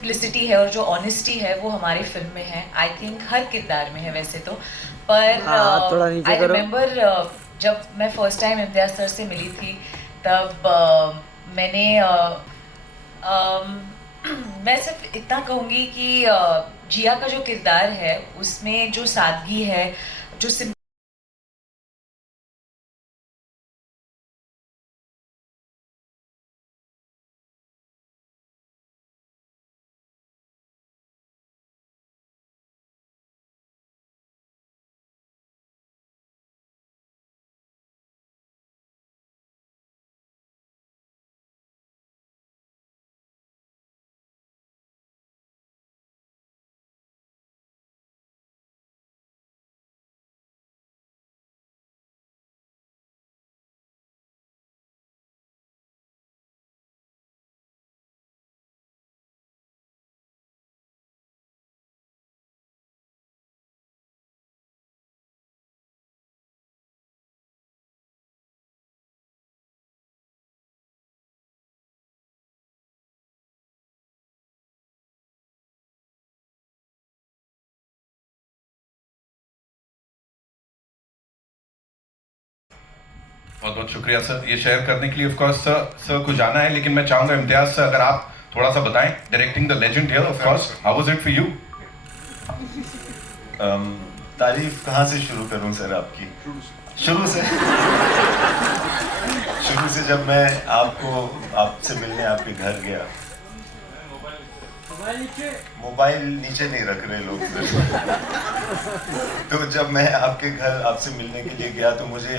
Simplicity है और जो ऑनेस्टी है वो हमारी फिल्म में है। आई थिंक हर किरदार में है वैसे तो, पर थोड़ा नीचे आई करो। रिमेम्बर जब मैं फर्स्ट टाइम इम्तियाज सर से मिली थी तब मैंने मैं सिर्फ इतना कहूँगी कि जिया का जो किरदार है उसमें जो सादगी है, जो बहुत बहुत शुक्रिया सर ये शेयर करने के लिए। ऑफ कोर्स सर को जाना है, लेकिन मैं चाहूंगा इम्तियाज सर अगर आप थोड़ा सा बताएं, directing the legend here, of course how was it for you? तारीफ कहाँ से शुरू करूं सर आपकी? शुरू से शुरू से जब मैं आपसे मिलने आपके घर गया, मोबाइल नीचे नहीं रख रहे लोग तो जब मैं आपके घर आपसे मिलने के लिए गया तो मुझे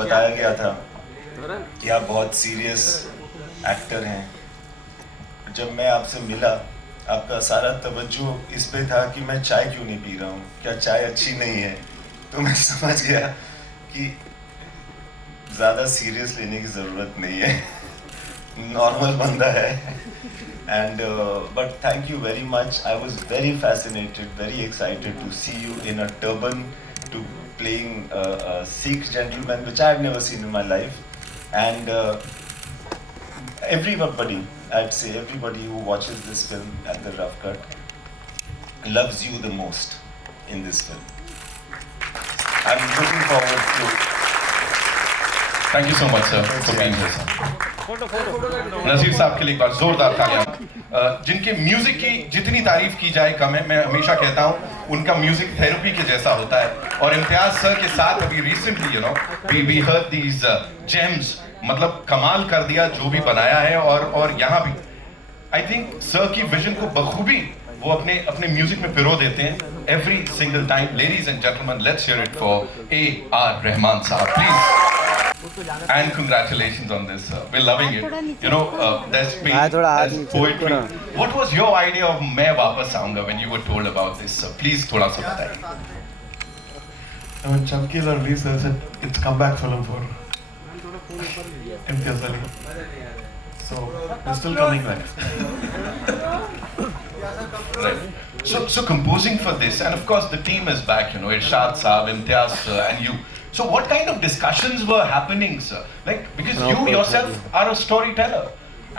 बताया गया था कि आप बहुत सीरियस एक्टर हैं। जब मैं आपसे मिला आपका सारा तवज्जो इस पे था कि मैं चाय क्यों नहीं पी रहा हूँ, क्या चाय अच्छी नहीं है। तो मैं समझ गया कि ज़्यादा सीरियस लेने की ज़रूरत नहीं है, नॉर्मल बंदा है। And but thank you very much. I was very fascinated, very excited to see you in a turban, to playing a Sikh gentleman, which I have never seen in my life. And everybody, I'd say everybody who watches this film at the Rough Cut loves you the most in this film. I'm looking forward to. Thank you so much sir for being here sir. Nazir साहब के लिए एक बार जोरदार तालियां। जिनके music की जितनी तारीफ की जाए कम है। मैं हमेशा कहता हूं उनका म्यूजिक थेरेपी के जैसा होता है। और इम्तियाज सर के साथ अभी recently we heard these gems, मतलब कमाल कर दिया जो भी बनाया है। और यहाँ भी आई थिंक सर की विजन को बखूबी वो अपने अपने म्यूजिक में पिरो देते हैं every single time. Ladies and gentleman, let's hear it for A.R. Rahman साहब please. And congratulations on this. We're loving it. You know, there's been there's poetry. What was your idea of "मैं वापस आऊँगा" when you were told about this? Please थोड़ा सा बताइए. When Chunky released, I said it's comeback film for Imtiaz Ali. So it's still coming back. Right. So composing for this, and of course the team is back. You know, Irshad Saab, Imtiaz and you. So what kind of discussions were happening, sir? Like, because you yourself are a storyteller,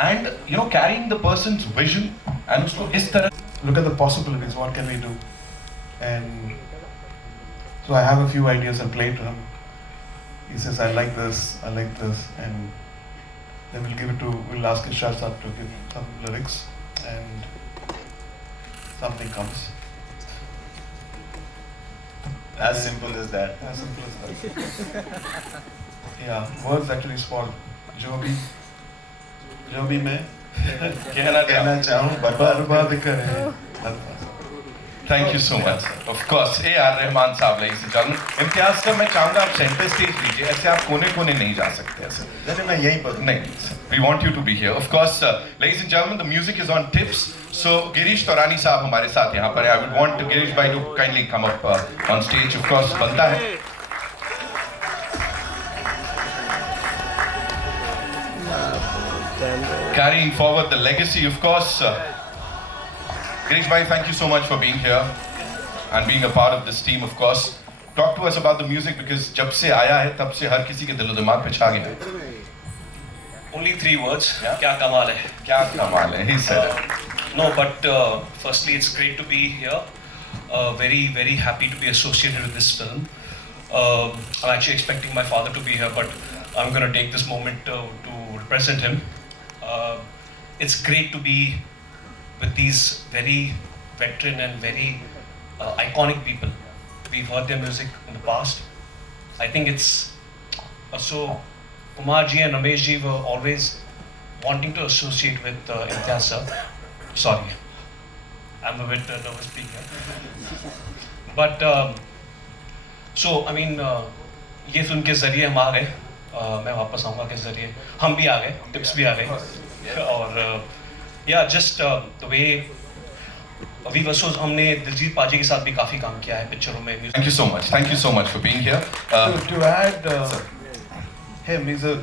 and you know, carrying the person's vision and usko is tarah. Look at the possibilities. What can we do? And so I have a few ideas and played to him. He says, "I like this, and then we'll ask Irshad Saab to give some lyrics, and something comes. As simple as that. As simple as that. Yeah, words actually spoil. जो भी मैं कहना चाहूँ बर्बाद करे। Thank you so much. Of course, A.R. Rahman साहब, ladies and gentlemen. Imtiaz sir, मैं चाहूँगा आप सेंटर स्टेज लीजिए, ऐसे आप कोने-कोने नहीं जा सकते ऐसे। जैसे मैं यहीं पर नहीं, we want you to be here. Of course, ladies and gentlemen, the music is on tips. So Girish Taurani साहब हमारे साथ यहाँ पर है. I would want गिरीश भाई to kindly come up on stage. Of course, बनता है. Carrying forward the legacy, of course. Girish bhai, thank you so much for being here and being a part of this team, of course. Talk to us about the music, because जब से आया है तब से हर किसी के दिलो दिमाग पे छा गया है. Only 3 words. क्या कमाल है. क्या कमाल है. He said it. No, but firstly, it's great to be here. Very, very happy to be associated with this film. I'm actually expecting my father to be here, but I'm going to take this moment to represent him. It's great to be with these very veteran and very iconic people. We've heard their music in the past. I think it's so Kumar ji and Ramesh ji were always wanting to associate with Imtiaz sir. Sorry, I'm a bit nervous being here. But so I mean, ये film के ज़रिए हम आ गए. मैं वापस आऊँगा के ज़रिए हम भी आ गए, टिप्स भी आ गए और yeah, just the way We've also हमने दिलजीत पाजी के साथ भी काफी काम किया है पिक्चरों में. Thank you so much. Thank you so much for being here. To add him, he's a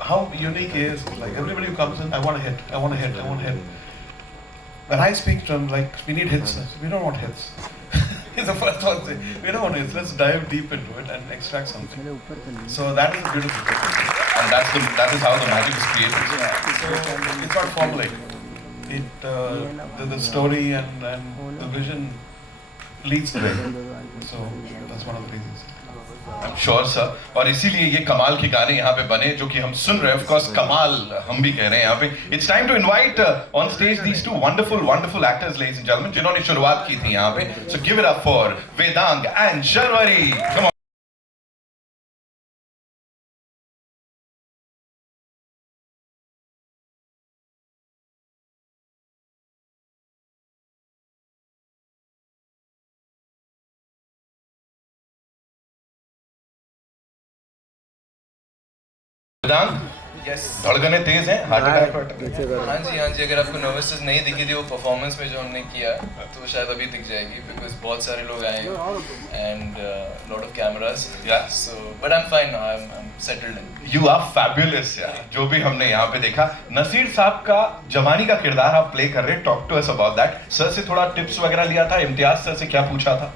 how unique he is. Like everybody who comes in, I want a hit, I want a hit, I want a hit. When I speak to him, like we need hits. We don't want hits. He's the first one to say, we don't want hits. Let's dive deep into it and extract something. So that is beautiful. And that is how the magic is created. So it's not formulaic. The story and the vision leads the way. So that's one of the reasons. I'm sure sir. और इसीलिए ये कमाल के गाने यहाँ पे बने जो कि हम सुन रहे हैं. Of course कमाल हम भी कह रहे हैं यहाँ पे. It's time to invite on stage these two wonderful actors, ladies and gentlemen, जिन्होंने शुरुआत की थी यहाँ पे. So give it up for Vedang and Sharvari. Come on. Yes. धड़कने तेज हैं, हार्ट अटैक. हाँ जी, अगर आपको नर्वसनेस नहीं दिखी थी वो परफॉर्मेंस में जो हमने किया तो शायद अभी दिख जाएगी बिकॉज बहुत सारे लोग आए and lot of cameras. So but I am fine now, I am settled in. You are fabulous यार. जो भी हमने यहाँ पे देखा, नसीर साहब का जवानी का किरदार आप प्ले कर रहे हैं. Talk to us about that. Sir से थोड़ा टिप्स वगैरह लिया था. इम्तियाज सर से क्या पूछा था?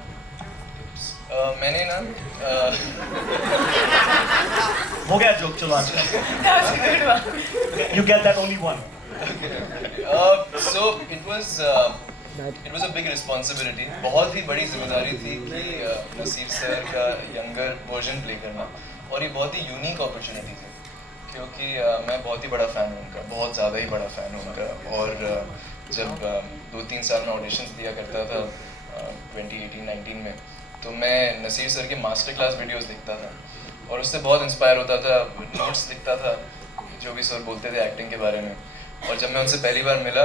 मैंने ना हो गया जोक, चलो आज you get that only one. So it was a big responsibility. बहुत ही बड़ी जिम्मेदारी थी कि नसीर सर का यंगर वर्जन प्ले करना और ये बहुत ही यूनिक अपॉर्चुनिटी थी क्योंकि मैं बहुत ही बड़ा फ़ैन हूँ उनका, बहुत ज़्यादा ही बड़ा फ़ैन हूँ उनका. और जब 2-3 साल में ऑडिशंस दिया करता था 2018-19 में, तो मैं नसीर सर के मास्टर क्लास वीडियोस देखता था और उससे बहुत इंस्पायर होता था. नोट्स लिखता था जो भी सर बोलते थे एक्टिंग के बारे में. और जब मैं उनसे पहली बार मिला,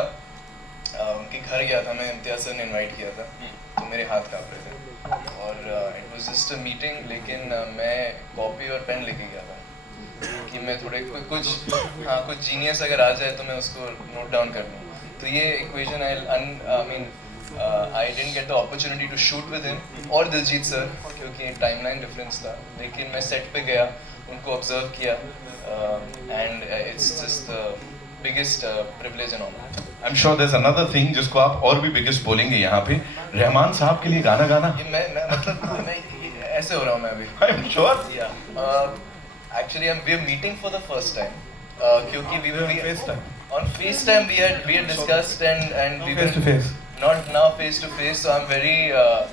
उनके घर गया था मैं, इम्तियाज सर ने इनवाइट किया था, तो मेरे हाथ काँप रहे थे और it was just a meeting. लेकिन मैं कॉपी और पेन लेके गया था कि मैं थोड़े कुछ जीनियस अगर आ जाए तो मैं उसको नोट डाउन कर लूँ. तो ये equation I didn't get the opportunity to shoot with him और दिलजीत सर क्योंकि टाइमलाइन डिफरेंस था. लेकिन मैं सेट पे गया, उनको ऑब्जर्व किया and it's just the biggest privilege and honor. I'm sure there's another thing जिसको आप और भी biggest बोलेंगे यहाँ पे. रहमान साहब के लिए गाना गाना. ये मैं ऐसे हो रहा हूँ मैं अभी. I'm sure. Yeah. Actually we're meeting for the first time. क्योंकि we were FaceTime. On FaceTime we had discussed and we Face to face. Not now face to face, so I'm very I'm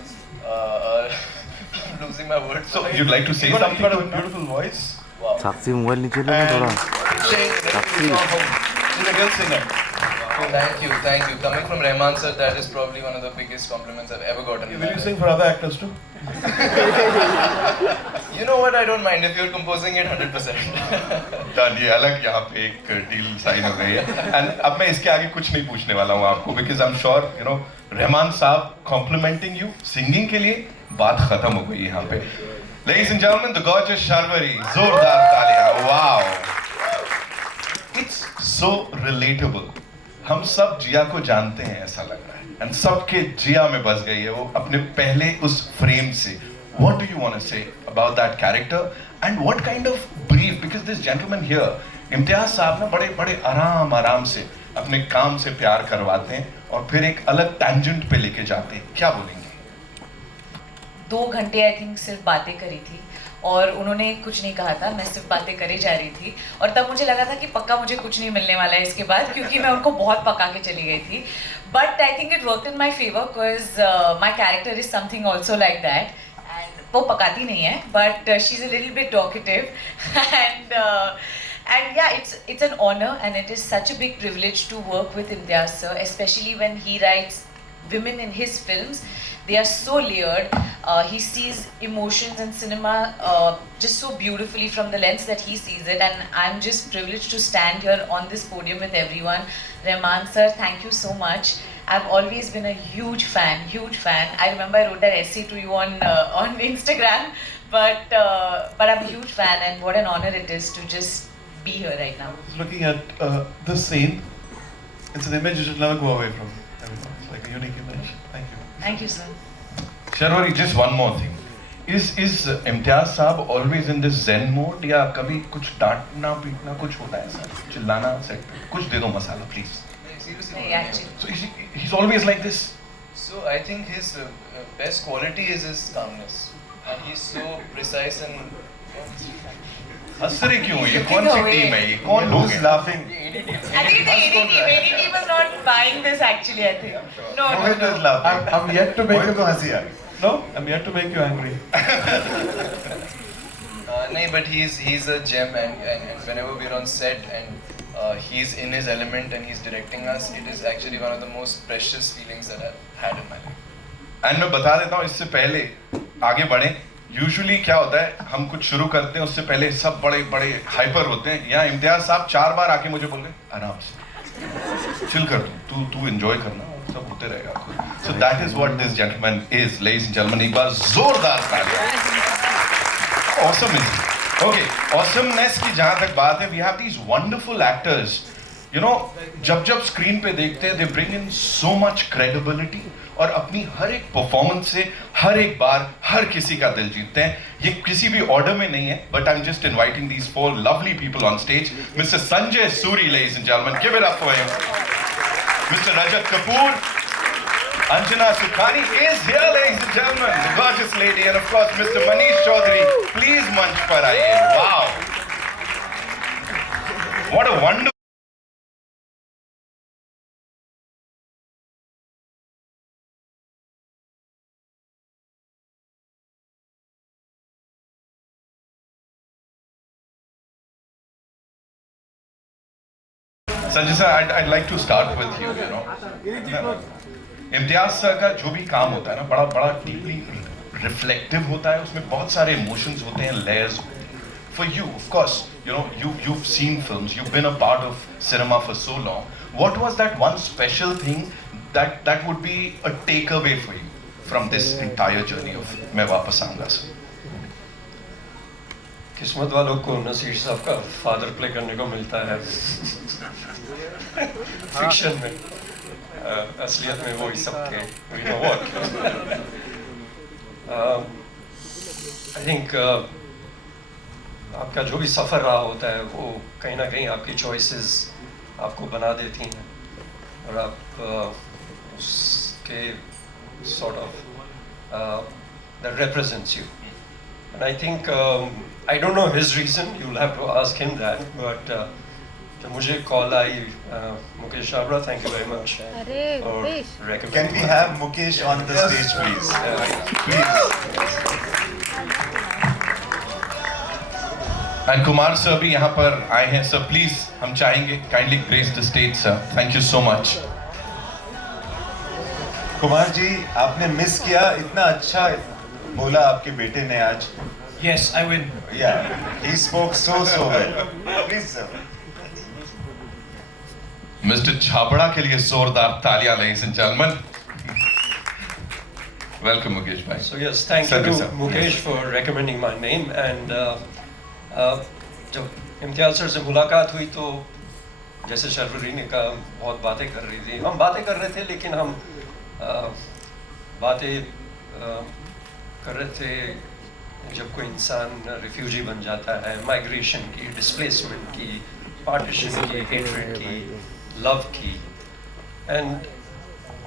losing my words. So you'd like to say You've something? got a beautiful voice. Wow. Sakshi mobile नीचे ले लो थोड़ा. She's a good singer. Thank you. Coming from Rahman sir, that is probably one of the biggest compliments I've ever gotten. Will you sing for other actors too? You know what? I don't mind if you're composing it 100%. Done. ये अलग यहाँ पे एक deal sign हो गई है. And अब मैं इसके आगे कुछ नहीं पूछने वाला हूँ आपको because I am sure you know Rahman साहब कॉम्प्लीमेंटिंग यू सिंगिंग के लिए बात खत्म हो गई यहाँ पे. Ladies and gentlemen, the gorgeous Sharvari. जोरदार तालियां. Wow. It's so relatable. हम सब जिया को जानते हैं ऐसा लग रहा है एंड सबके जिया में बस गई है वो अपने पहले उस फ्रेम से. What do you want to say about that character and what kind of brief, because this gentleman here, Imtiaz साहब ना बड़े आराम से अपने काम से प्यार करवाते हैं और फिर एक अलग टैंजेंट पे लेके जाते हैं. क्या बोलेंगे? 2 घंटे आई थिंक सिर्फ बातें करी थी और उन्होंने कुछ नहीं कहा था. मैं सिर्फ बातें करी जा रही थी और तब मुझे लगा था कि पक्का मुझे कुछ नहीं मिलने वाला है इसके बाद क्योंकि मैं उनको बहुत पका के चली गई थी. But I think it worked in my favor because my character is something also like that. And वो पकाती नहीं है, but she's a little bit talkative, and yeah, it's an honor and it is such a big privilege to work with Imtiaz sir, especially when he writes women in his films. They are so layered. He sees emotions and cinema just so beautifully from the lens that he sees it, and I'm just privileged to stand here on this podium with everyone. Rahman sir, thank you so much. I've always been a huge fan, huge fan. I remember I wrote that essay to you on Instagram, but I'm a huge fan, and what an honor it is to just be here right now. Looking at this scene, it's an image you should never go away from. It's like a unique image. Thank you. Thank you, sir. Sharwari, just one more thing. Is Imtiaz साहब always in this zen mode या कभी कुछ डांटना पीटना कुछ होता है ऐसा चिल्लाना सेट पे कुछ दे दो मसाला please. Seriously. Actually. So he's always like this. So I think his best quality is his calmness, and he's so precise and. हंस रहे क्यों ये कौन सी टीम है ये कौन लोग Who's हैं laughing? I think the AD was not buying this actually, I think. No. Mohit is laughing. I'm yet to make मोहित को हंसी आ गई. no. I'm yet to make you angry. No, but he's a gem, and whenever we're on set and he's in his element and he's directing us, it is actually one of the most precious feelings that I've had in my life. And मैं बता देता हूँ इससे पहले आगे बढ़े usually क्या होता है हम कुछ शुरू करते हैं उससे पहले सब बड़े बड़े हाइपर होते हैं यहाँ इम्तियाज साहब 4 बार आके मुझे बोल गए आराम से चिल कर तू एंजॉय करना सब होते रहेगा so that is what this gentleman is ladies and gentleman एक बार जोरदार तालियां ऑसम इज ओके ऑसमनेस की जहां तक बात है we have these wonderful actors you know जब स्क्रीन पे देखते हैं they bring in so much credibility और अपनी हर एक परफॉर्मेंस से हर एक बार हर किसी का दिल जीतते हैं ये किसी भी ऑर्डर में नहीं है but I am just inviting these 4 lovely people on stage mister Sanjay Suri ladies and gentleman give it up for him mister Rajat Kapoor Anjana Sukhani is here, ladies and gentlemen, the gorgeous lady, and of course Mr. Manish Chaudhary. Please मंच पर आइए. Wow, what a wonderful. Sanjay sir, I'd like to start with you. You know, Imtiaz sir का जो भी काम होता है ना बड़ा डीपली रिफ्लेक्टिव होता है उसमें बहुत सारे इमोशंस होते हैं layers for you of course you know you've seen films, you've been a part of cinema for so long. What was that one special thing that would be a takeaway for you from this entire journey of मैं वापस आऊंगा sir? किस्मत वालों को नसीर साहब का father play करने को मिलता है फिक्शन में असलियत में वो ही सब थे we know what I think आपका जो भी सफ़र रहा होता है वो कहीं ना कहीं आपकी चॉइसेस आपको बना देती हैं और आप उसके sort of that represents you and I think I don't know his reason, you'll have to ask him that, but जब मुझे call I Mukesh Chhabra, thank you very much for recommending. Can we have Mukesh on the stage, please? Please. And Kumar sir भी यहाँ पर आए हैं sir please हम चाहेंगे kindly grace the stage sir. Thank you so much. Kumar ji आपने miss किया इतना अच्छा बोला आपके बेटे ने आज. Yes, I win. Yeah, he spoke so well. Please sir. Mister Chhabra के लिए जोरदार तालियां ladies and gentlemen. Welcome Mukesh भाई. So yes, thank you to Mukesh for recommending my name and जब इम्तियाज सर से मुलाकात हुई तो जैसे शर्वरी ने कहा बहुत बातें कर रही थी हम बातें कर रहे थे लेकिन हम बातें कर रहे थे जब कोई इंसान रिफ्यूजी बन जाता है माइग्रेशन की डिस्प्लेसमेंट की पार्टीशन की हेट्रेड की लव की एंड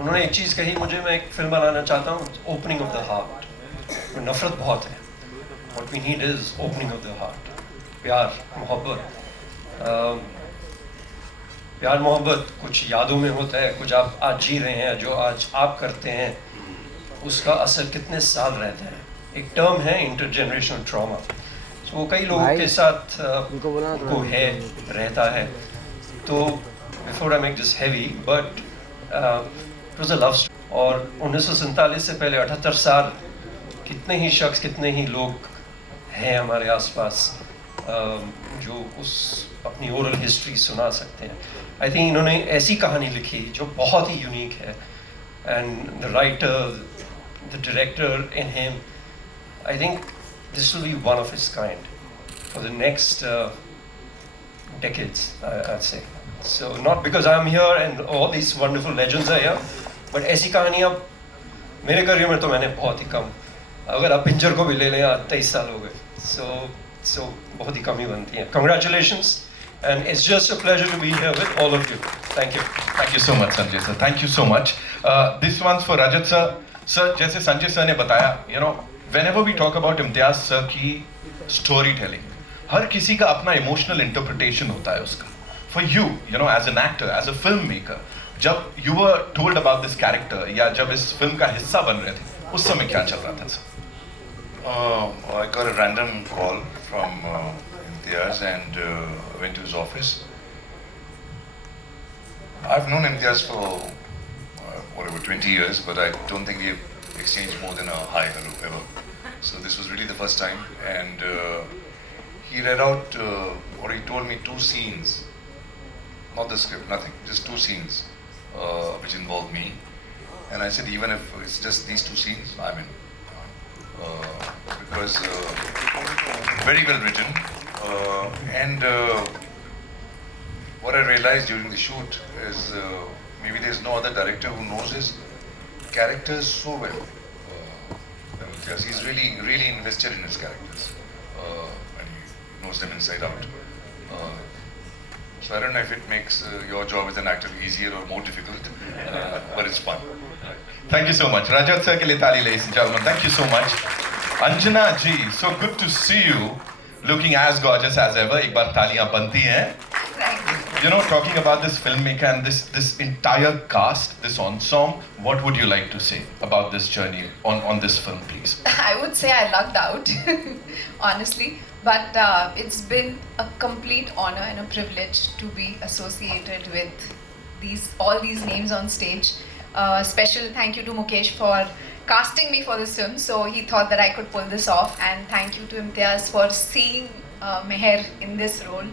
उन्होंने एक चीज़ कही मुझे मैं एक फिल्म बनाना चाहता हूँ ओपनिंग ऑफ द हार्ट नफ़रत बहुत है what we need is opening of the heart प्यार मोहब्बत प्यार मोहब्बत कुछ यादों में होता है, कुछ आप आज जी रहे हैं, जो आज आप करते हैं उसका असर कितने साल रहता है. एक टर्म है इंटरजेनरेशनल ट्रॉमा, तो वो कई लोगों के साथ उनको है, रहता है. तो before I make this heavy, but it was a love story. और 1947 से पहले 78 साल कितने ही शख्स, कितने ही लोग हैं हमारे आसपास जो उस अपनी ओरल हिस्ट्री सुना सकते हैं. आई थिंक इन्होंने ऐसी कहानी लिखी जो बहुत ही यूनिक है. And the writer, the director in him, I think this will be one of its kind for the next decades, I'd say. So not because I'm here and all these wonderful legends are here, but ऐसी कहानियाँ मेरे career में तो मैंने बहुत ही कम, अगर आप पिंजर को भी ले लें 23 साल हो गए, so बहुत ही कम ही बनती हैं. Congratulations, and it's just a pleasure to be here with all of you. Thank you. Thank you so much, Sanjay sir. Thank you so much. This one's for Rajat sir. Sir, जैसे Sanjay sir ने बताया, you know, whenever we talk about Imtiaz sir की story telling, हर किसी का अपना emotional interpretation होता है उसका. For you, you know, as an actor, as a film maker, जब you were told about this character या जब इस फिल्म का हिस्सा बन रहे थे, उस समय क्या चल रहा था sir? I got a random call from Imtiaz and went to his office. I've known Imtiaz for whatever 20 years, but I don't think we've exchanged more than a hi, hello ever. So this was really the first time, and he read out or he told me 2 scenes, not the script, nothing, just 2 scenes which involved me, and I said even if it's just these 2 scenes, I'm in, because very well written, and what I realized during the shoot is maybe there's no other director who knows his characters so well. Yes, he's really invested in his characters, and he knows them inside out. So I don't know if it makes your job as an actor easier or more difficult, but it's fun. Thank you so much. Rajat sir के लिए ताली, ladies and gentlemen. Thank you so much. Anjana ji, so good to see you, looking as gorgeous as ever. एक बार तालियां बनती हैं. You know, talking about this filmmaker and this entire cast, this ensemble, what would you like to say about this journey on this film, please? I would say I lucked out, honestly. But it's been a complete honor and a privilege to be associated with all these names on stage. Special thank you to Mukesh for casting me for this film. So he thought that I could pull this off. And thank you to Imtiaz for seeing Meher in this role.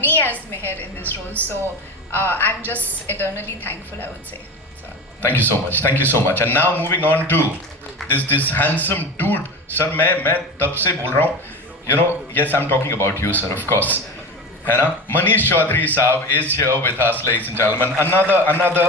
Me as Meher in this role. So I'm just eternally thankful, I would say. So. Thank you so much. Thank you so much. And now moving on to this handsome dude. Sir, मैं तब से बोल रहा हूँ. You know, yes, I'm talking about you, sir, of course. है ना? Manish Chaudhary साहब is here with us, ladies and gentlemen. Another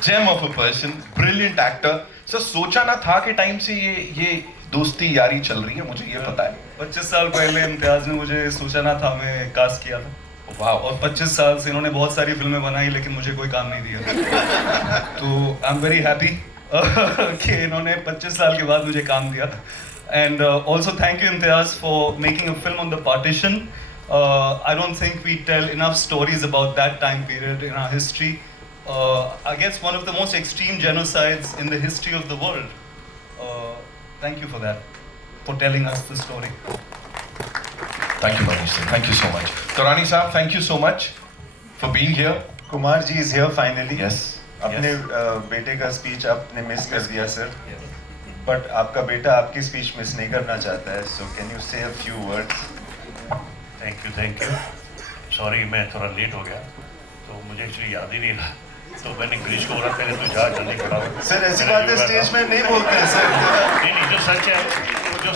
gem of a person, brilliant actor. Sir, सोचा ना था कि टाइम से ये दोस्ती यारी चल रही है, मुझे ये पता है. 25 साल पहले इम्तियाज ने मुझे सूचना था, मैं कास्ट किया था. वाह. और 25 साल से इन्होंने बहुत सारी फिल्में बनाई, लेकिन मुझे कोई काम नहीं दिया. तो आई एम वेरी हैप्पी कि इन्होंने 25 साल के बाद मुझे काम दिया. And also thank you Imtiaz for making a film on the partition. I don't think we tell enough stories about that time period in our history. I guess one of the most extreme genocides in the history of the world. Thank you for that, for telling us the story. Thank you, Manish. Thank you so much. Taurani Saab, thank you so much for being here. Kumar ji is here finally. Yes. अपने बेटे का speech आपने miss कर दिया sir. But आपका बेटा आपकी speech miss नहीं करना चाहता है. सो कैन यू से a few words? Thank you. Sorry मैं थोड़ा लेट हो गया, तो मुझे एक्चुअली याद ही नहीं रहा, तो मैंने गिरीश को बोला पहले तो जा जल्दी खड़ा हो. सर ऐसी बातें स्टेज में नहीं बोलते हैं सर. नहीं, जो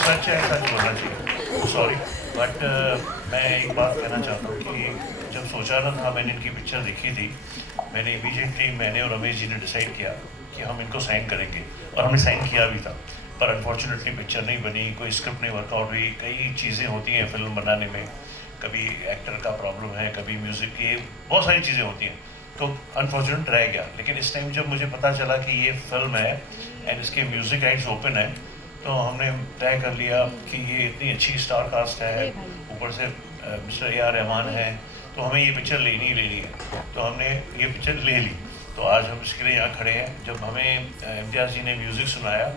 सच है सच बोलना चाहिए. सॉरी, बट मैं एक बात कहना चाहता हूँ कि जब सोचा ना था, मैंने इनकी पिक्चर देखी थी, मैंने इमीडिएटली मैंने और रमेश जी ने डिसाइड किया कि हम इनको साइन करेंगे, और हमने साइन किया भी था. पर अनफॉर्चुनेटली पिक्चर नहीं बनी, कोई स्क्रिप्ट नहीं वर्कआउट हुई. कई चीज़ें होती हैं फिल्म बनाने में, कभी एक्टर का प्रॉब्लम है, कभी म्यूज़िक की, बहुत सारी चीज़ें होती हैं, तो अनफॉर्चुनेट रह गया. लेकिन इस टाइम जब मुझे पता चला कि ये फिल्म है एंड इसके म्यूज़िक राइट्स ओपन है, तो हमने तय कर लिया कि ये इतनी अच्छी स्टार कास्ट है, ऊपर से मिस्टर A.R. रहमान है, तो हमें ये पिक्चर लेनी ही लेनी है, तो हमने ये पिक्चर ले ली। तो आज हम इसके लिए यहाँ खड़े हैं। जब हमें इम्तियाज़ जी ने म्यूज़िक सुनाया,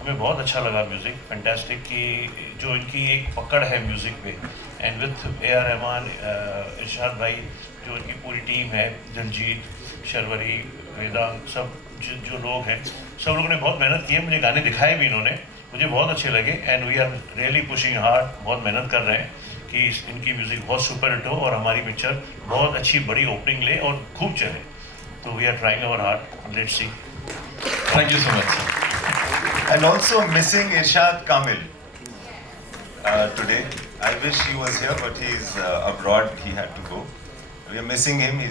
हमें बहुत अच्छा लगा म्यूज़िक, फैंटास्टिक, कि जो इनकी एक पकड़ है म्यूज़िक पे, and with A R Rahman, Irshad भाई, जो इनकी पूरी टीम है, दिलजीत, शर्वरी, वेदांग, सब जो लोग हैं, सब लोगों ने बहुत मेहनत की है। मुझे गाने दिखाए भी इन्होंने, मुझे बहुत अच्छे लगे, and we are really pushing hard, बहुत मेहनत कर रहे हैं कि इनकी म्यूज़िक बहुत सुपर हिट हो और हमारी पिक्चर बहुत अच्छी बड़ी ओपनिंग ले और खूब चले। तो we are trying our hard, let's see. Thank you so much sir. And also missing Irshad Kamil today. I wish he was here, but he's abroad. He had to go. We are missing him.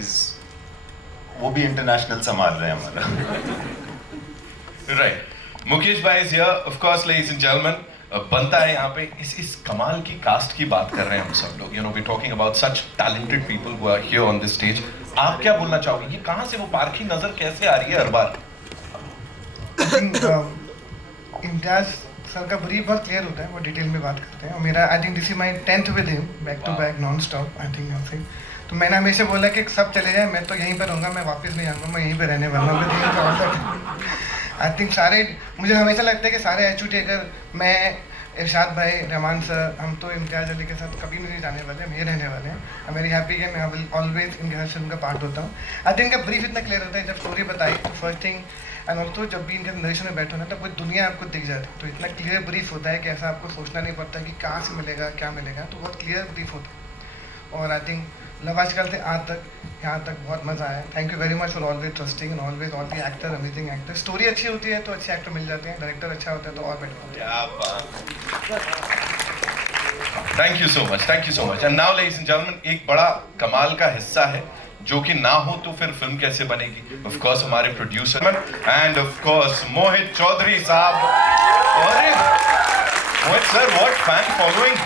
वो भी international संभाल रहे हैं हमारा. Right. Mukesh bhai is here, of course, ladies and gentlemen. बनता है यहाँ पे इस कमाल की कास्ट की बात कर रहे हैं हम सब लोग. You know, we're talking about such talented people who are here on this stage. आप क्या बोलना चाहोगे? ये कहाँ से वो पारखी नजर कैसे आ रही है हर बार? इम्तियाज़ सर का ब्रीफ बहुत क्लियर होता है, वो डिटेल में बात करते हैं, और मेरा I think this is my 10th with him, back to back non stop, I think. तो मैंने हमेशा बोला कि सब चले जाए, मैं तो यहीं पर रहूँगा, मैं वापस नहीं आऊँगा, मैं यहीं पर रहने वाला हूँ। आई थिंक सारे, मुझे हमेशा लगता है कि सारे एच टेकर, मैं, इरशाद भाई, रहमान सर, हम तो इम्तियाज़ अली के साथ कभी नहीं जाने वाले, हम ये रहने वाले हैं। आई वेरी हैप्पी कि मैं विल ऑलवेज इनके हर फिल्म का पार्ट होता हूँ। आई थिंक इनका ब्रीफ इतना क्लियर होता है, जब स्टोरी बताई तो फर्स्ट थिंग, एंड ऑल्सो जब भी इनके नरेशन में बैठो ना, तो पूरी दुनिया आपको दिख जाती है, तो इतना क्लियर ब्रीफ होता है कि ऐसा आपको सोचना नहीं पड़ता कि कहाँ से मिलेगा, क्या मिलेगा, तो बहुत क्लियर ब्रीफ होता है। और आई थिंक लव आजकल से आज तक, यहाँ तक बहुत मज़ा आया। Thank you very much for always trusting and always all the actor, amazing actor. Story अच्छी होती है तो अच्छे एक्टर मिल जाते हैं, डायरेक्टर अच्छा होता है तो और बेटर होता है। Thank you so much, thank you so much. And now ladies and gentleman, एक बड़ा कमाल का हिस्सा है जो कि ना हो तो फिर फिल्म कैसे बनेगी। ऑफ कोर्स हमारे producer and of course Mohit Chaudhary साहब। अरे Mohit sir, what fan following.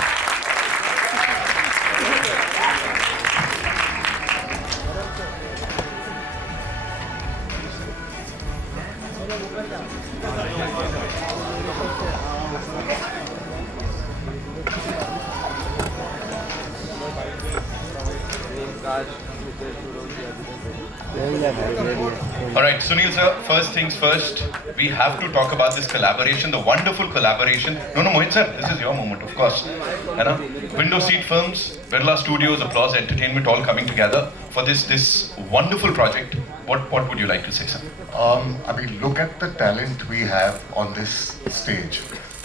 All right, Sunil sir, first things first, we have to talk about this collaboration, the wonderful collaboration. No, Mohit sir, this is your moment, of course. You know, Window Seat Films, Birla Studios, Applause Entertainment, all coming together for this wonderful project. What would you like to say, sir? I mean, look at the talent we have on this stage,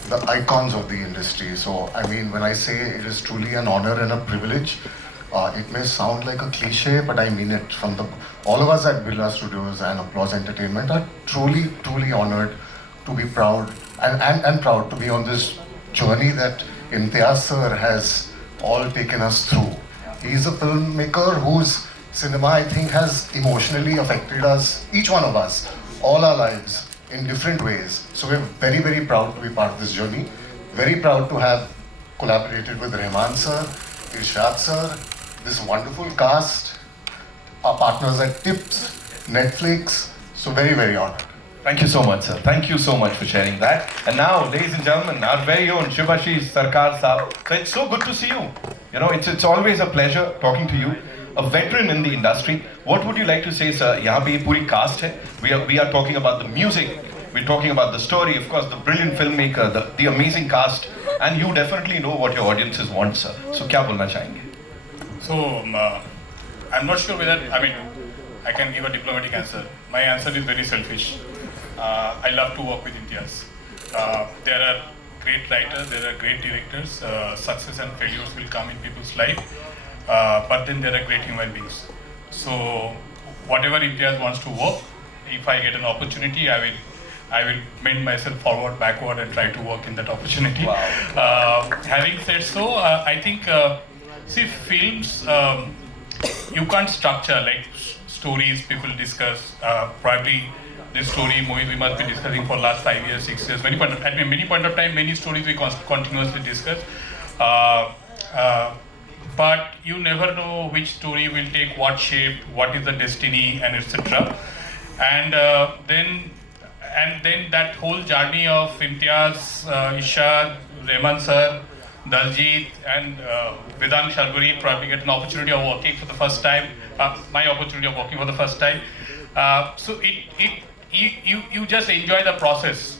the icons of the industry. So, I mean, when I say it is truly an honor and a privilege, it may sound like a cliche, but I mean it. All of us at Birla Studios and Applause Entertainment are truly, truly honored to be proud and proud to be on this journey that Imtiaz sir has all taken us through. He is a filmmaker whose cinema, I think, has emotionally affected us, each one of us, all our lives in different ways. So we're very, very proud to be part of this journey. Very proud to have collaborated with Rahman sir, Irshad sir, this wonderful cast, our partners at Tips, Netflix. So very, very honored. Thank you so much, sir. Thank you so much for sharing that. And now, ladies and gentlemen, our very own Shivashish Sarkar Saab. So it's so good to see you. You know, it's always a pleasure talking to you. A veteran in the industry. What would you like to say, sir? यहाँ पे ये पूरी cast है. We are talking about the music. We're talking about the story. Of course, the brilliant filmmaker, the amazing cast, and you definitely know what your audiences want, sir. So क्या बोलना चाहेंगे? So, I'm not sure whether, I mean, I can give a diplomatic answer. My answer is very selfish. I love to work with Imtiaz. There are great writers, there are great directors. Success and failures will come in people's life. But then there are great human beings. So, whatever Imtiaz wants to work, if I get an opportunity, I will bend myself forward, backward, and try to work in that opportunity. Wow. Having said so, I think, see, films, you can't structure like stories people discuss. Probably this story we must be discussing for last 5 years, 6 years. At many point of time, many stories we continuously discuss. But you never know which story will take what shape, what is the destiny, and etc. And then that whole journey of Imtiaz, Irshad, Rahman sir, Daljit and Vedant Sharguri probably get an opportunity of working for the first time, my opportunity of working for the first time. So you just enjoy the process.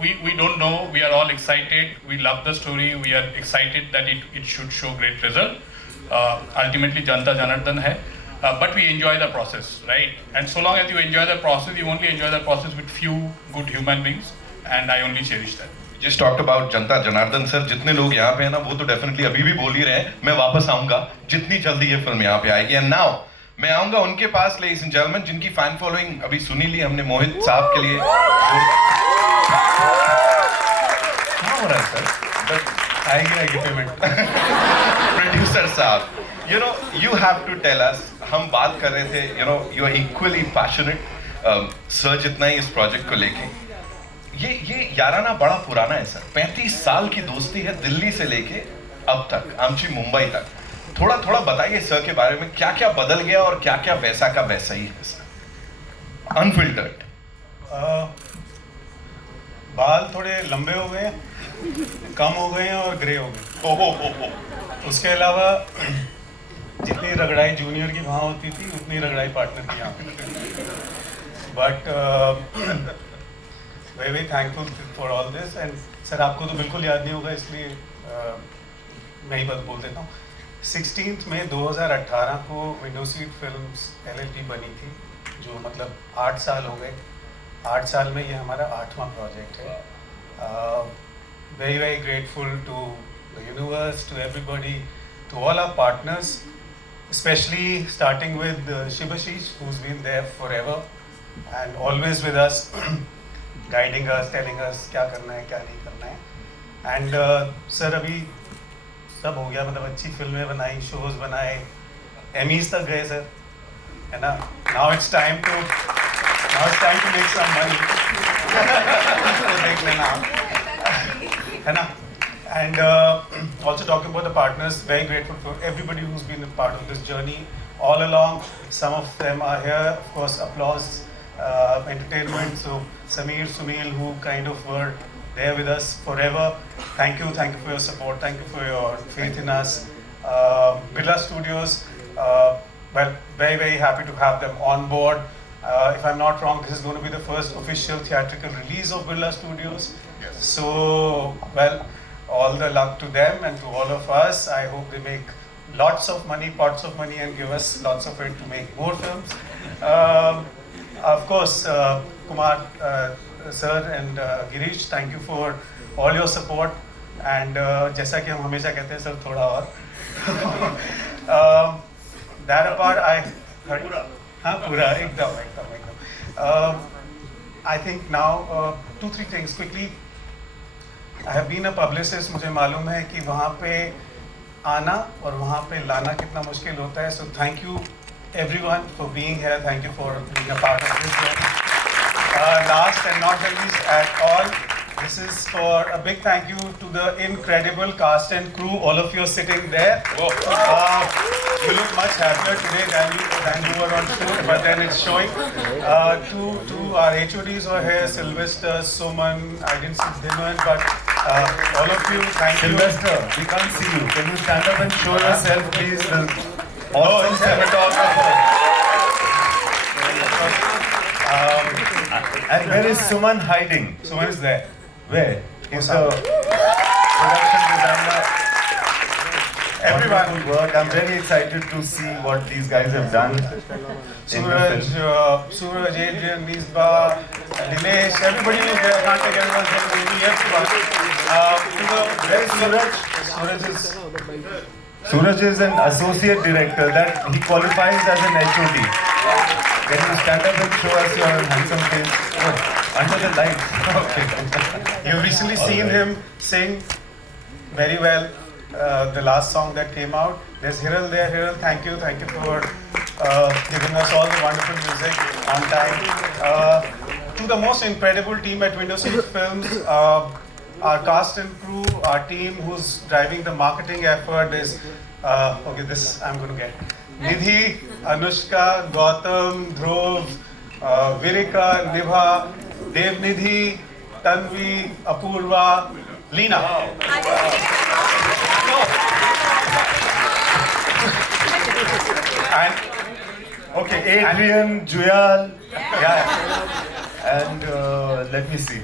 We don't know, we are all excited, we love the story, we are excited that it should show great result. Ultimately Janta Janardan hai, but we enjoy the process, right? And so long as you enjoy the process, you only enjoy the process with few good human beings, and I only cherish that. Just talked about Janata Janardan sir, जितने लोग यहाँ पे हैं ना वो तो definitely अभी भी बोल ही रहे हैं, मैं वापस आऊंगा जितनी जल्दी ये फिल्म यहाँ पे आएगी। एंड नाउ मैं आऊंगा उनके पास, लेडीज एंड जेंटलमैन, जिनकी फैन फॉलोइंग अभी सुनी ली हमने मोहित साहब के लिए। क्या हो रहा है सर? बट आएगी पेमेंट। प्रोड्यूसर साहब, you have to tell us, हम बात कर रहे थे, you are equally passionate, sir जितना ही इस प्रोजेक्ट को लेके। ये याराना बड़ा पुराना है सर, 35 साल की दोस्ती है दिल्ली से लेके अब तक, आमची मुंबई तक। थोड़ा बताइए सर के बारे में, क्या क्या बदल गया और क्या क्या वैसा का वैसा ही है सर, अनफिल्टर्ड। बाल थोड़े लंबे हो गए, कम हो गए हैं और ग्रे हो गए। उसके अलावा जितनी रगड़ाई जूनियर की वहाँ होती थी उतनी रगड़ाई पार्टनर की यहाँ पे। But very thankful for all this. And sir आपको तो बिल्कुल याद नहीं होगा, इसलिए मैं ही बात बोल देता हूँ। 16 मई 2018 को विंडो सीट फिल्म्स LLP बनी थी, जो मतलब 8 साल हो गए। 8 साल में ये हमारा 8वां प्रोजेक्ट है। Very very grateful to the universe, to everybody, to all our partners, especially starting with Shibashish, who's been there forever and always with us, guiding us, telling us क्या करना है क्या नहीं करना है। And सर अभी सब हो गया, मतलब अच्छी फिल्में बनाई, शोज बनाए, एमीज तक गए सर, है ना। Now it's time to make some money। तो देख लेना है ना। And also talking about the partners, very grateful for everybody who's been a part of this journey all along. Some of them are here, of course, Applause Entertainment, so Sameer, Sunil, who kind of were there with us forever. Thank you for your support, thank you for your faith in us. Birla Studios, well, very, very happy to have them on board. If I'm not wrong, this is going to be the first official theatrical release of Birla Studios. Yes. So, well, all the luck to them and to all of us. I hope they make lots of money, pots of money, and give us lots of it to make more films. Of course, Kumar sir and Girish, thank you for all your support. And जैसा कि हम हमेशा कहते हैं sir, थोड़ा और that apart, I heard हाँ पूरा एकदम I think now 2-3 things quickly. I have been a publicist, मुझे मालूम है कि वहाँ पे आना और वहाँ पे लाना कितना मुश्किल होता है। So thank you everyone for being here. Thank you for being a part of this journey. Last and not the least at all, this is for a big thank you to the incredible cast and crew. All of you are sitting there. You look much happier today than you were on shoot, but then it's showing. To our HODs who are here, Sylvester, Suman, I didn't see Dhiman, but all of you, thank you. Sylvester, we can't see you. Can you stand up and show yourself, please? Awesome cinematographer. And where is Suman hiding? Suman is there. Where? He's the production designer. Everyone will work. I'm very excited to see what these guys have done. Suraj, Adrian, Nisba, Dinesh, everybody is there. I can't take everyone's name. Everyone. Where is Suraj? Suraj is an associate director. That he qualifies as an HOD. Can you stand up and show us your handsome face? Oh, under the lights. Okay. You've recently seen him sing very well. The last song that came out. There's Hiral there. Hiral, thank you for giving us all the wonderful music on time. To the most incredible team at Window Seat Films, our cast and crew, our team who's driving the marketing effort is, okay, this I'm going to get. Nidhi, Anushka, Gautam, Dhruv, Virika, Nibha, Devnidhi, Tanvi, Apurva, Leena. And okay, Adrian, Juyal, yeah, and let me see.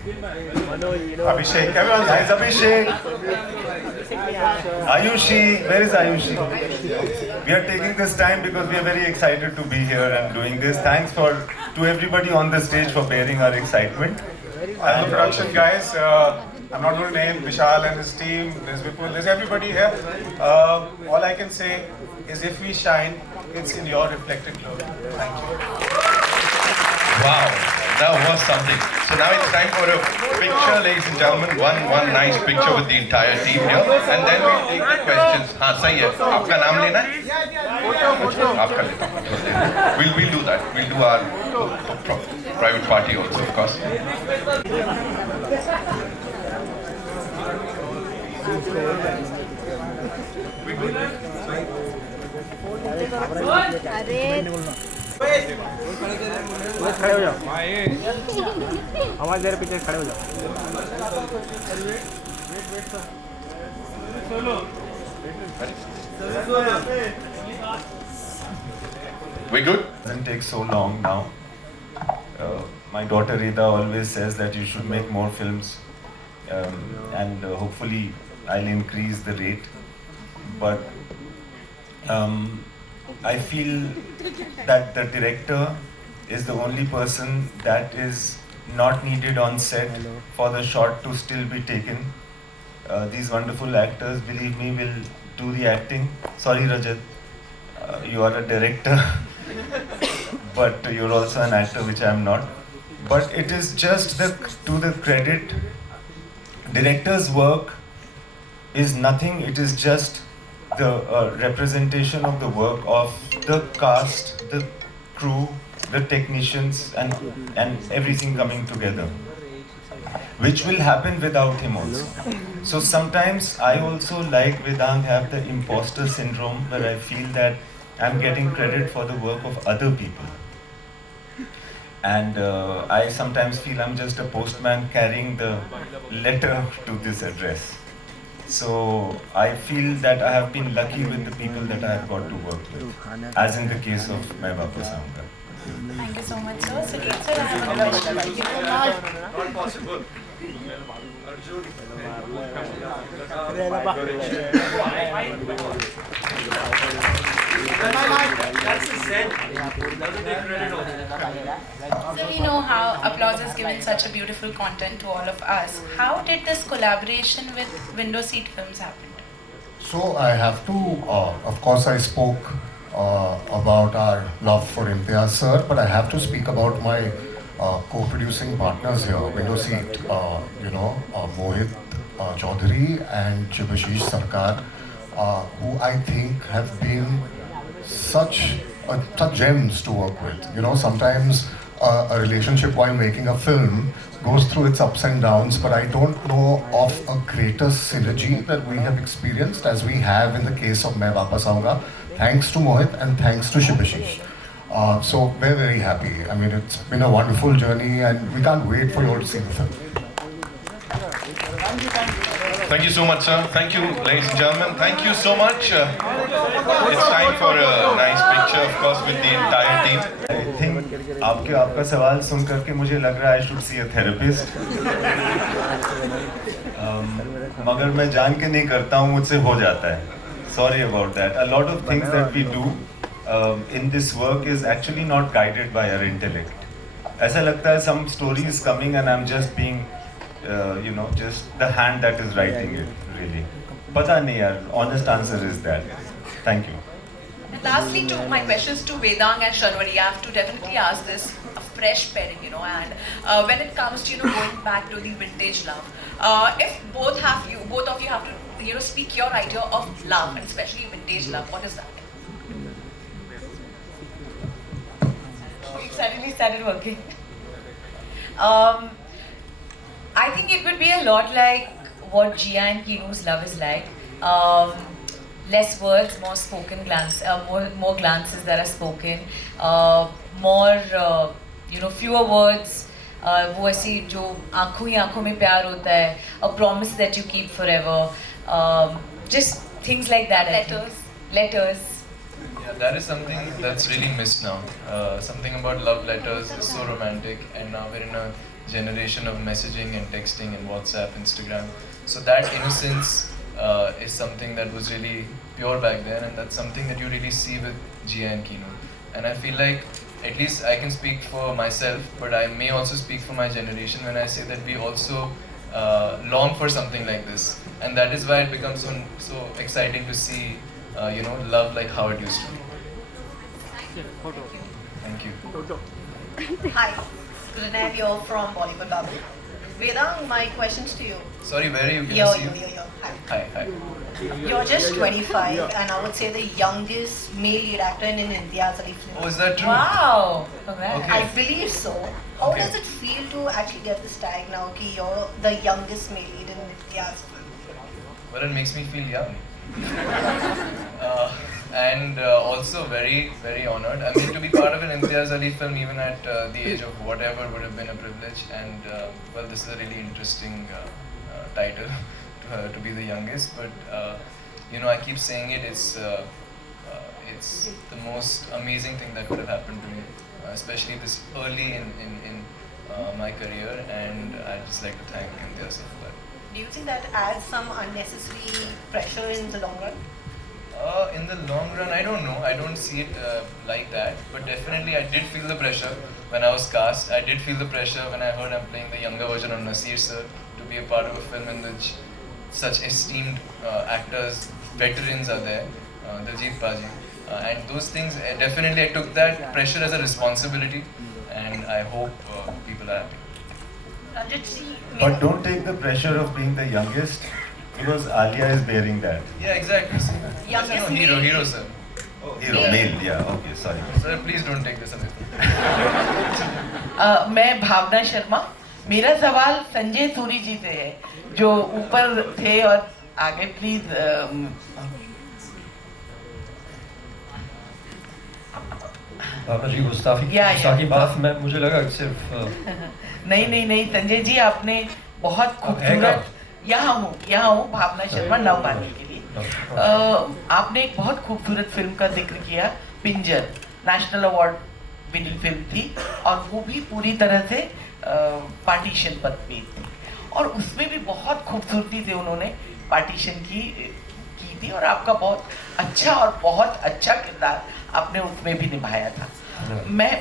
Abhishek, everyone Guys, Abhishek, Ayushi, where is Ayushi? We are taking this time because we are very excited to be here and doing this. Thanks to everybody on the stage for bearing our excitement. and the production guys. I'm not going to name Vishal and his team. There's Vipul. There's everybody here. All I can say is, if we shine, it's in your reflected glow. Thank you. Wow, that was something. So now it's time for a picture, ladies and gentlemen. One nice picture with the entire team here, and then we'll take the questions. हाँ सही है. आपका नाम लेना है? आपका लेना. We'll do that. We'll do our private party also, of course. खड़े हो जाओ हमारे देर पीछे खड़े हो जाओ We good? Doesn't take so long now. My daughter Rida always says that you should make more films, and hopefully I'll increase the rate. But I feel that the director is the only person that is not needed on set for the shot to still be taken. These wonderful actors, believe me, will do the acting. Sorry Rajat, you are a director, but you're also an actor, which I am not. But it is just to the credit, director's work is nothing, it is just the representation of the work of the cast, the crew, the technicians, and everything coming together, which will happen without him also. So sometimes I also, like Vedant, have the imposter syndrome, where I feel that I'm getting credit for the work of other people. And I sometimes feel I'm just a postman carrying the letter to this address. So I feel that I have been lucky with the people that I have got to work with, as in the case of Main Wapas Aaunga. Thank you so much, sir. Saket sir, I have a question. Not possible. So we know how Applause has given such a beautiful content to all of us. How did this collaboration with Window Seat Films happen? So I have to, of course I spoke about our love for Imtiaz sir, but I have to speak about my co-producing partners here, Window Seat, Mohit Chaudhary and Shibashish Sarkar, who I think have been such gems to work with. You know, sometimes a relationship while making a film goes through its ups and downs, but I don't know of a greater synergy that we have experienced as we have in the case of Main Wapas Aaunga, thanks to Mohit and thanks to Shibashish. So we're very happy. I mean, it's been a wonderful journey and we can't wait for you all to see the film. Thank you so much, sir. Thank you, ladies and gentlemen. Thank you so much. It's time for a nice picture, of course, with the entire team. I think आपका सवाल सुन करके मुझे लग रहा है I should see a therapist. मगर मैं जान के नहीं करता हूँ, मुझसे हो जाता है. Sorry about that. A lot of things that we do in this work is actually not guided by our intellect. ऐसा लगता है some story is coming and I'm just being just the hand that is writing it, really. Pata nahi yaar, honest answer is that. Thank you. And lastly, to my questions to Vedang and Sharwari, I have to definitely ask this, a fresh pairing, and when it comes to, going back to the vintage love, if both of you have to, speak your idea of love, and especially vintage love, what is that? It suddenly started working. I think it would be a lot like what Jia and Kinu's love is like. Less words, more spoken glance, more glances that are spoken, more fewer words. वो ऐसी जो आँखों ही आँखों में प्यार होता है, a promise that you keep forever. just things like that. I think. Letters. Yeah, that is something that's really missed now. Something about love letters is so romantic, and now we're in a generation of messaging and texting and WhatsApp, Instagram. So that innocence is something that was really pure back then, and that's something that you really see with Jia and Kino. And I feel like, at least I can speak for myself, but I may also speak for my generation when I say that we also long for something like this, and that is why it becomes so exciting to see love like how it used to be. Thank you. Hi, Pranay here from Bollywood Bubble. Vedang, my questions to you. Sorry, where are you? Yo. Hi. Hi. You're just 25, and I would say the youngest male lead actor in an Imtiaz Ali film. Oh, is that true? Wow. Okay. I believe so. How does it feel to actually get this tag now? Ki you're the youngest male lead in an Imtiaz film. Well, it makes me feel young. And also very, very honored. I mean, to be part of an Imtiaz Ali film, even at the age of whatever, would have been a privilege. And well, this is a really interesting title to be the youngest. But I keep saying it. It's the most amazing thing that could have happened to me, especially this early in my career. And I'd just like to thank Imtiaz for that. Do you think that adds some unnecessary pressure in the long run? In the long run, I don't know. I don't see it like that. But definitely, I did feel the pressure when I was cast. I did feel the pressure when I heard I'm playing the younger version of Nasir sir, to be a part of a film in which such esteemed actors, veterans are there, Diljit Paji. And those things, definitely I took that pressure as a responsibility, and I hope people are happy. But don't take the pressure of being the youngest, because Alia is bearing that. Yeah, exactly. Youngest Yes, no, hero sir. Hero, male, yeah, okay, sorry. Sir, please don't take this away. मैं भावना शर्मा. मेरा सवाल संजय सूरी जी से है, जो ऊपर थे और आगे प्लीज. भावना जी गुस्ताखी माफ, मैं मुझे लगा कि सिर्फ नहीं संजय जी, आपने बहुत खूबसूरत. यहाँ हूँ भावना शर्मा नवबानी के लिए. आपने एक बहुत खूबसूरत फिल्म का जिक्र किया, पिंजर. नेशनल अवार्ड विनिंग फिल्म थी, और वो भी पूरी तरह से पार्टीशन पर बेस्ड थी, और उसमें भी बहुत खूबसूरती से उन्होंने पार्टीशन की थी, और आपका बहुत अच्छा किरदार आपने उसमें भी निभाया था.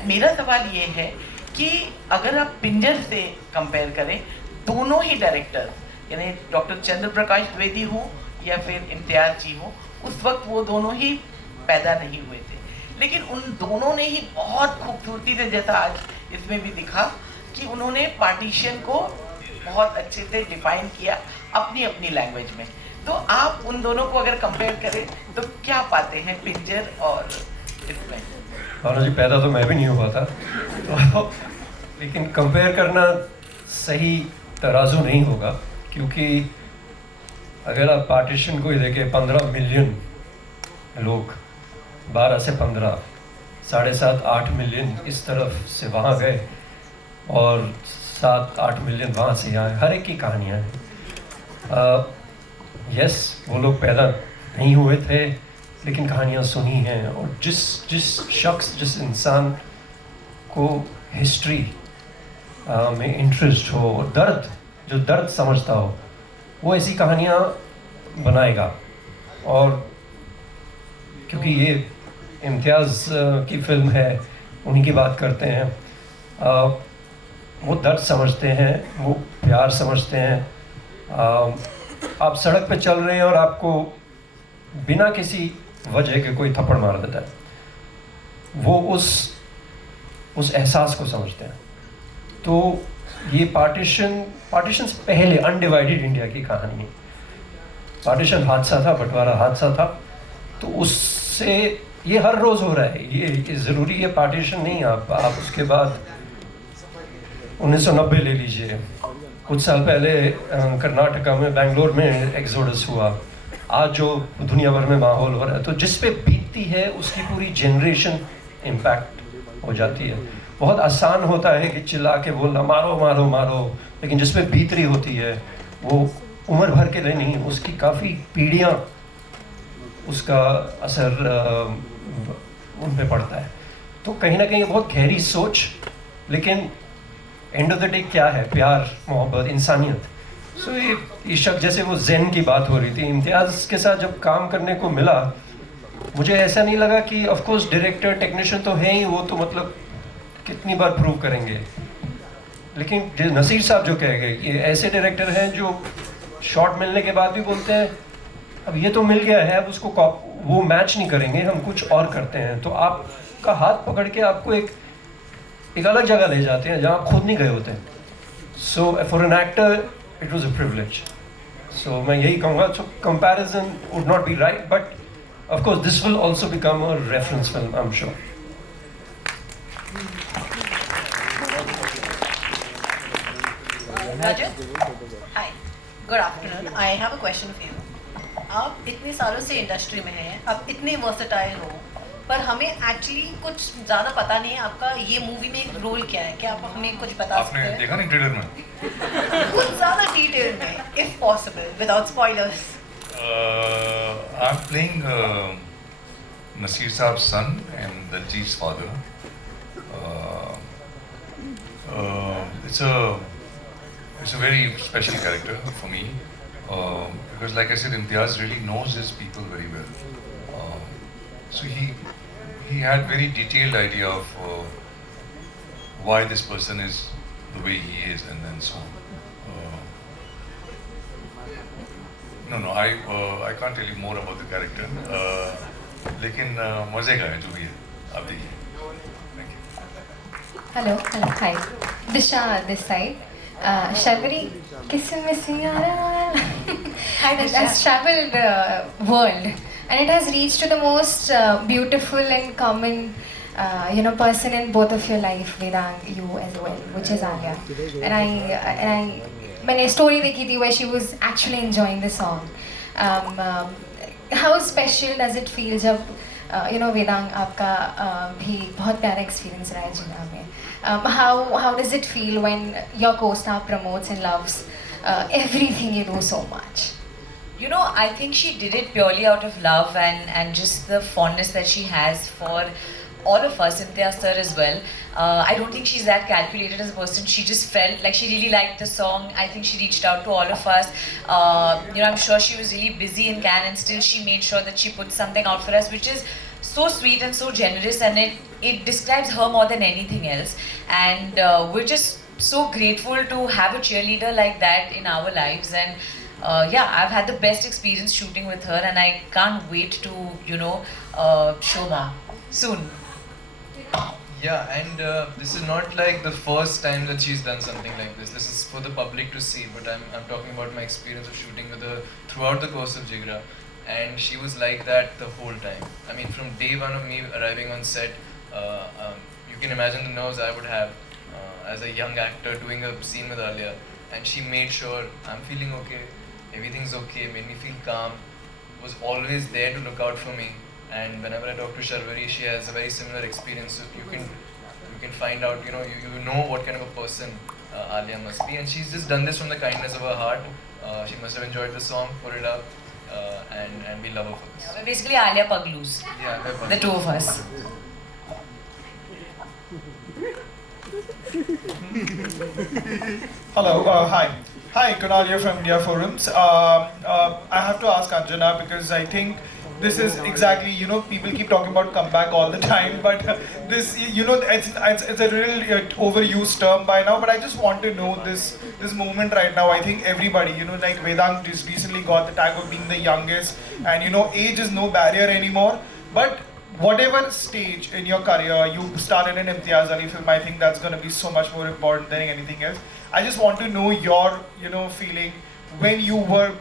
मेरा सवाल ये है कि अगर आप पिंजर से कंपेयर करें, दोनों ही डायरेक्टर, यानी डॉक्टर चंद्र प्रकाश द्विवेदी हो या फिर इम्तियाज जी हो, उस वक्त वो दोनों ही पैदा नहीं हुए थे, लेकिन उन दोनों ने ही बहुत खूबसूरती से, जैसा आज इसमें भी दिखा, कि उन्होंने पार्टीशन को बहुत अच्छे से डिफाइन किया अपनी अपनी लैंग्वेज में. तो आप उन दोनों को अगर कंपेयर करें तो क्या पाते हैं पिंजर और इसमें? भावना जी, पैदा तो मैं भी नहीं हुआ था, तो लेकिन कंपेयर करना सही तराजू नहीं होगा, क्योंकि अगर आप पार्टीशन को ही देखें, 15 मिलियन लोग, 12 से 15, 7.5-8 मिलियन इस तरफ से वहाँ गए, और 7-8 मिलियन वहाँ से यहाँ. हर एक की कहानियाँ हैं. यस, वो लोग पैदा नहीं हुए थे, लेकिन कहानियाँ सुनी हैं, और जिस इंसान को हिस्ट्री में इंटरेस्ट हो, और दर्द समझता हो, वो ऐसी कहानियाँ बनाएगा. और क्योंकि ये इम्तियाज़ की फिल्म है, उन्हीं की बात करते हैं, वो दर्द समझते हैं, वो प्यार समझते हैं. आप सड़क पे चल रहे हैं और आपको बिना किसी वजह के कोई थप्पड़ मार देता है, वो उस एहसास को समझते हैं. तो ये पार्टीशन से पहले अनडिवाइडेड इंडिया की कहानी है. पार्टीशन हादसा था, बंटवारा हादसा था, तो उससे ये हर रोज़ हो रहा है. ये ज़रूरी है पार्टीशन नहीं. आप उसके बाद 1990 ले लीजिए, कुछ साल पहले कर्नाटका में, बेंगलोर में एक्सोडस हुआ. आज जो दुनिया भर में माहौल हो रहा है, तो जिस पे बीतती है उसकी पूरी जनरेशन इम्पैक्ट हो जाती है. बहुत आसान होता है कि चिल्ला के बोलना मारो मारो मारो, लेकिन जिस पे बीत रही होती है वो उम्र भर के लिए नहीं, उसकी काफ़ी पीढ़ियाँ उसका असर उन पे पड़ता है। तो कहीं ना कहीं बहुत गहरी सोच, लेकिन एंड ऑफ द डे क्या है? प्यार, मोहब्बत, इंसानियत। सो ये इशक, जैसे वो ज़ेन की बात हो रही थी, इम्तियाज़ के साथ जब काम करने को मिला, मुझे ऐसा नहीं लगा कि ऑफ कोर्स डायरेक्टर टेक्नीशियन तो है ही, वो तो मतलब कितनी बार प्रूव करेंगे, लेकिन नसीर साहब जो कह गए कि ऐसे डायरेक्टर हैं जो शॉट मिलने के बाद भी बोलते हैं अब ये तो मिल गया है, अब उसको वो मैच नहीं करेंगे, हम कुछ और करते हैं। तो आपका हाथ पकड़ के आपको एक अलग जगह ले जाते हैं जहाँ आप खुद नहीं गए होते हैं। So for an actor it was a privilege. So मैं यही कहूँगा, so comparison would not be right, but of course this will also become a reference film, I am sure. Rajat? Hi. Good afternoon. I have a question for you. आप इतने सालों से industry में हैं, आप इतने वर्सेटाइल हो, पर हमें एक्चुअली कुछ ज़्यादा पता नहीं है आपका ये मूवी में एक रोल क्या है। क्या आप हमें कुछ बता सकते हैं? आपने देखा नहीं ट्रेलर में? कुछ ज़्यादा डिटेल में, if possible, without spoilers. I'm playing Nasir Saab's son and Daljeet's father. It's a very special character for me because, like I said, Imtiaz really knows his people very well. So he had very detailed idea of why this person is the way he is, and then so on. No, I can't tell you more about the character. लेकिन मजे का है जो भी है, आप देखिए। Hello, hi. Disha this side. Sharvari, kissing missing it has traveled the world and it has reached to the most beautiful and common person in both of your life, Vedang, you as well, which is Alia. And I मैंने story देखी थी where she was actually enjoying the song. How special does it feel जब Vedang आपका भी बहुत प्यारा experience रहा है जीना में. How does it feel when your co-star promotes and loves everything you do so much? You know, I think she did it purely out of love and just the fondness that she has for all of us, Imtiaz sir as well. I don't think she's that calculated as a person. She just felt like she really liked the song. I think she reached out to all of us. I'm sure she was really busy in Cannes and still she made sure that she put something out for us, which is so sweet and so generous, and it describes her more than anything else. And we're just so grateful to have a cheerleader like that in our lives. And I've had the best experience shooting with her, and I can't wait to show her soon. Yeah, and this is not like the first time that she's done something like this. This is for the public to see, but I'm talking about my experience of shooting with her throughout the course of Jigra. And she was like that the whole time. I mean, from day one of me arriving on set, you can imagine the nerves I would have as a young actor doing a scene with Alia. And she made sure I'm feeling okay, everything's okay, made me feel calm, was always there to look out for me. And whenever I talk to Sharvari, she has a very similar experience. So you can find out, you know what kind of a person Alia must be. And she's just done this from the kindness of her heart. She must have enjoyed the song, put it up, and we love her for this. We're basically Alia Pagloos. Yeah, the two of us. Hello, hi, Kunal here from India Forums. I have to ask Anjana because I think this is exactly, people keep talking about comeback all the time, but this, it's a real overused term by now, but I just want to know this moment right now. I think everybody, like Vedang just recently got the tag of being the youngest, and age is no barrier anymore, but whatever stage in your career you started in Imtiaz Ali film, I think that's going to be so much more important than anything else. I just want to know your, feeling when you were,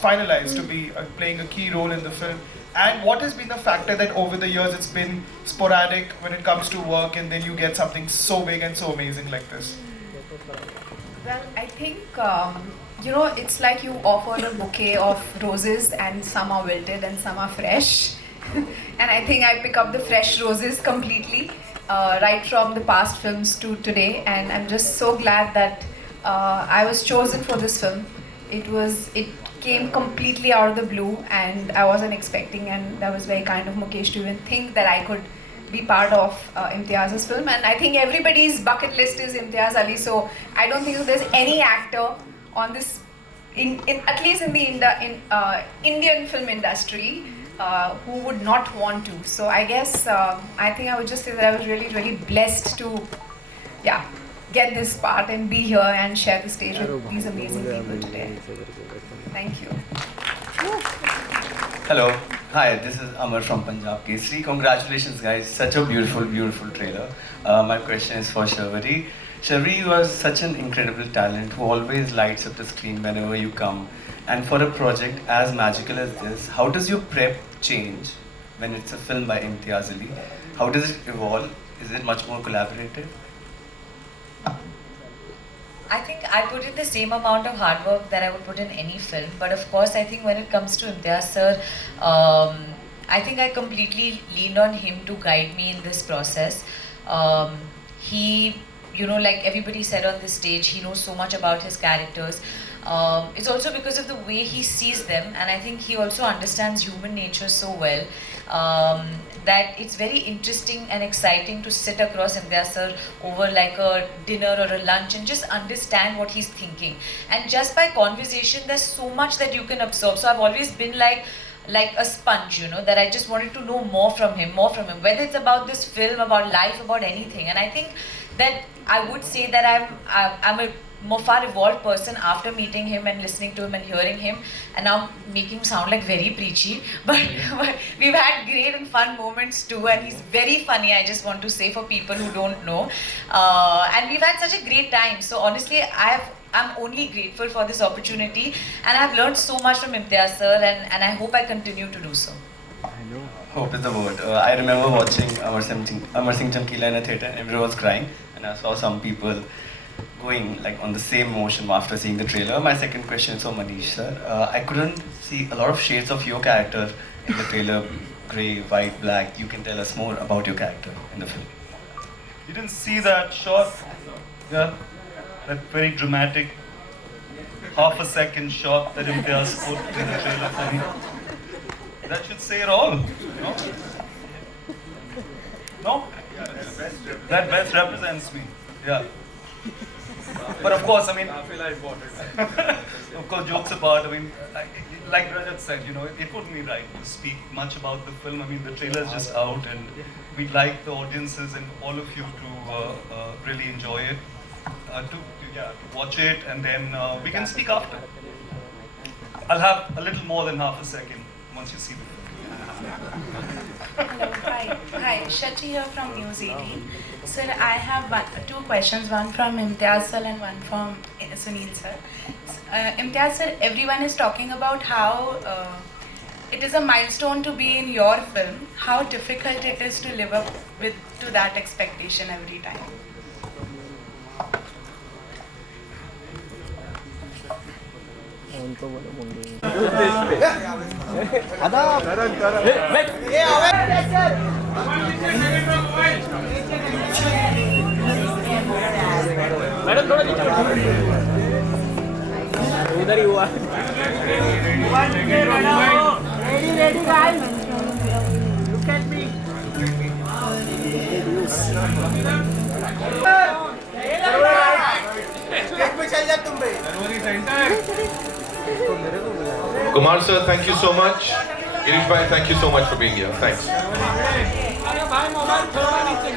finalized to be playing a key role in the film, and what has been the factor that over the years it's been sporadic when it comes to work, and then you get something so big and so amazing like this? Well, I think, it's like you offer a bouquet of roses and some are wilted and some are fresh. And I think I pick up the fresh roses completely, right from the past films to today. And I'm just so glad that I was chosen for this film. It came completely out of the blue, and I wasn't expecting, and that was very kind of Mukesh to even think that I could be part of Imtiaz's film. And I think everybody's bucket list is Imtiaz Ali, so I don't think there's any actor on this, at least in the Indian film industry, who would not want to. So I guess I think I would just say that I was really, really blessed to, get this part and be here and share the stage with these amazing people today. Thank you. Hello. Hi, this is Amar from Punjab Kesari. Congratulations, guys. Such a beautiful, beautiful trailer. My question is for Sharvari. Sharvari, you are such an incredible talent who always lights up the screen whenever you come. And for a project as magical as this, how does your prep change when it's a film by Imtiaz Ali? How does it evolve? Is it much more collaborative? I think I put in the same amount of hard work that I would put in any film, but of course I think when it comes to Imtiaz sir, I think I completely leaned on him to guide me in this process. He, like everybody said on this stage, he knows so much about his characters. It's also because of the way he sees them, and I think he also understands human nature so well, that it's very interesting and exciting to sit across Imtiaz sir over like a dinner or a lunch and just understand what he's thinking. And just by conversation, there's so much that you can absorb. So I've always been like a sponge, that I just wanted to know more from him, whether it's about this film, about life, about anything. And I think that I would say that I'm a more far evolved person after meeting him and listening to him and hearing him, and now making him sound like very preachy, but we've had great and fun moments too, and he's very funny, I just want to say, for people who don't know, and we've had such a great time. So honestly, I'm only grateful for this opportunity, and I've learned so much from Imtiaz sir, and I hope I continue to do so. Hope is the word. I remember watching Amar Singh Chamkila in a theatre, and everyone was crying, and I saw some people going like on the same motion after seeing the trailer. My second question is for Manish sir. I couldn't see a lot of shades of your character in the trailer, grey, white, black. You can tell us more about your character in the film. You didn't see that shot? Yeah, that very dramatic half-a-second shot that Imtiaz put in the trailer for me. That should say it all, no? No? That best represents me, yeah. But of course, I mean, I feel like of course, jokes apart, I mean, like Rajat said, it wouldn't be right to speak much about the film. I mean, the trailer is just out, and we'd like the audiences and all of you to really enjoy it, to watch it, and then we can speak after. I'll have a little more than half a second once you see the film. Hello, hi, Shachi here from News 18. Sir, I have two questions, one from Imtiaz sir and one from Sunil sir. Imtiaz sir, everyone is talking about how it is a milestone to be in your film. How difficult it is to live up to that expectation every time. Madam थोड़ा नीचे उधर ही हुआ ready guys look at me एक में चल जा तुम भाई Kumar sir, thank you so much. Girish bhai, thank you so much for being here. Thanks. अरे भाई मोबाइल थोड़ा नीचे